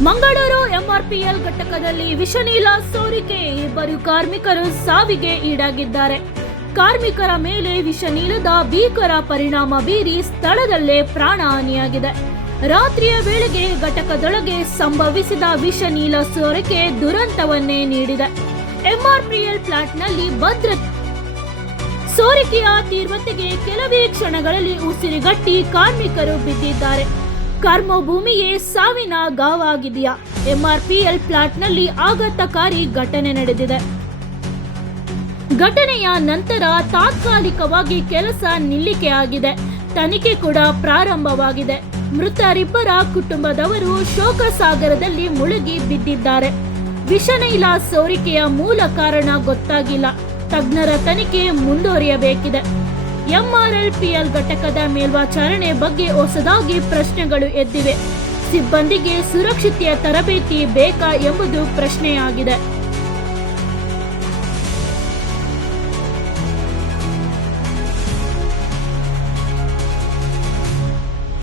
Mangaluru MRPL ಘಟಕದಲ್ಲಿ ವಿಷನೀಲ ಸೋರಿಕೆ ಇಬ್ಬರು ಕಾರ್ಮಿಕರು ಸಾವಿಗೆ ಈಡಾಗಿದ್ದಾರೆ. ಕಾರ್ಮಿಕರ ಮೇಲೆ ವಿಷನೀಲದ ಭೀಕರ ಪರಿಣಾಮ ಬೀರಿ ಸ್ಥಳದಲ್ಲೇ ಪ್ರಾಣಹಾನಿಯಾಗಿದೆ ರಾತ್ರಿಯ ವೇಳೆಗೆ ಘಟಕದೊಳಗೆ ಸಂಭವಿಸಿದ ವಿಷನೀಲ ಸೋರಿಕೆ ದುರಂತವನ್ನೇ ನೀಡಿದೆ. ಎಂಆರ್ಪಿಎಲ್ ಫ್ಲಾಟ್ನಲ್ಲಿ ಭದ್ರತೆ ಸೋರಿಕೆಯ ತೀವ್ರತೆಗೆ ಕೆಲವೇ ಕ್ಷಣಗಳಲ್ಲಿ ಉಸಿರುಗಟ್ಟಿ ಕಾರ್ಮಿಕರು ಬಿದ್ದಿದ್ದಾರೆ. ಕರ್ಮಭೂಮಿಯೇ ಸಾವಿನ ಗಾವಾಗಿದೆಯಾ? ಎಂಆರ್ಪಿಎಲ್ ಫ್ಲಾಟ್ನಲ್ಲಿ ಆಘಾತಕಾರಿ ಘಟನೆ ನಡೆದಿದೆ. ಘಟನೆಯ ನಂತರ ತಾತ್ಕಾಲಿಕವಾಗಿ ಕೆಲಸ ನಿಲ್ಲಿಕೆಯಾಗಿದೆ ತನಿಖೆ ಕೂಡ ಪ್ರಾರಂಭವಾಗಿದೆ. ಮೃತರಿಬ್ಬರ ಕುಟುಂಬದವರು ಶೋಕ ಸಾಗರದಲ್ಲಿ ಮುಳುಗಿ ಬಿದ್ದಿದ್ದಾರೆ. ವಿಷನೈಲ ಸೋರಿಕೆಯ ಮೂಲ ಕಾರಣ ಗೊತ್ತಾಗಿಲ್ಲ. ತಜ್ಞರ ತನಿಖೆ ಮುಂದುವರಿಯಬೇಕಿದೆ. ಎಂಆರ್ಎಲ್ಪಿಎಲ್ ಘಟಕದ ಮೇಲ್ವಿಚಾರಣೆ ಬಗ್ಗೆ ಹೊಸದಾಗಿ ಪ್ರಶ್ನೆಗಳು ಎದ್ದಿವೆ. ಸಿಬ್ಬಂದಿಗೆ ಸುರಕ್ಷತೆಯ ತರಬೇತಿ ಬೇಕಾ ಎಂಬುದು ಪ್ರಶ್ನೆಯಾಗಿದೆ.